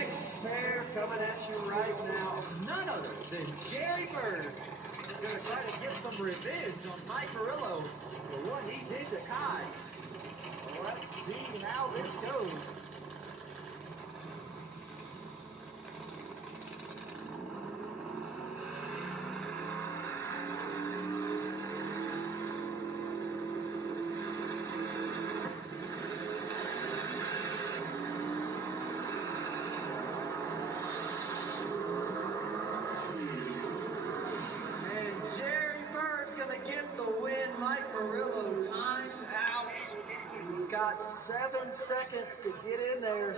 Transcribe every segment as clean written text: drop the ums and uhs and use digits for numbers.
next pair coming at you right now, none other than Jerry Bird. Going to try to get some revenge on Mike Murillo for what he did to Kai. Let's see how this goes. Jerry Bird's gonna get the win. Mike Murillo times out. We've got 7 seconds to get in there.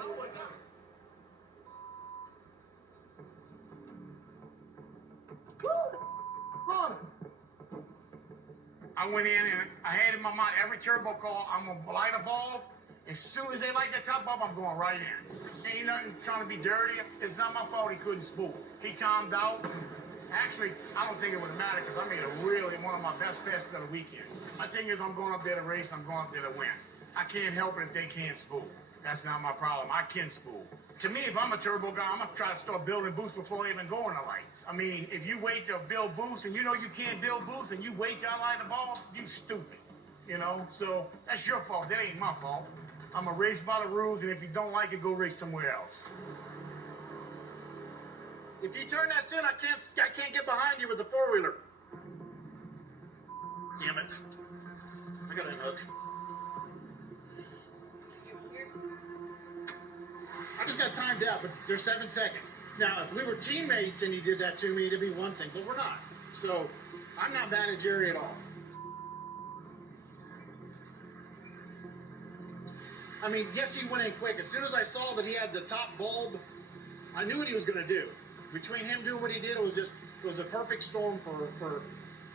I went in and I had in my mind every turbo call, I'm gonna light a bulb. As soon as they light that top bulb, I'm going right in. Ain't nothing trying to be dirty. It's not my fault he couldn't spool. He timed out. Actually, I don't think it would matter because I made one of my best passes of the weekend. My thing is I'm going up there to race, I'm going up there to win. I can't help it if they can't spool. That's not my problem. I can spool. To me, if I'm a turbo guy, I'm gonna try to start building boosts before I even go in the lights. I mean, if you wait to build boosts and you know you can't build boosts and you wait till I light the ball, you stupid. You know, so that's your fault. That ain't my fault. I'm a race by the rules, and if you don't like it, go race somewhere else. If you turn that sin, I can't get behind you with the four-wheeler. Damn it. I got a hook. I just got timed out, but there's 7 seconds. Now, if we were teammates and he did that to me, it'd be one thing, but we're not. So, I'm not mad at Jerry at all. I mean, yes, he went in quick. As soon as I saw that he had the top bulb, I knew what he was going to do. Between him doing what he did, it was a perfect storm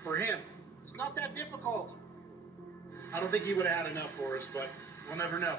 for him. It's not that difficult. I don't think he would have had enough for us, but we'll never know.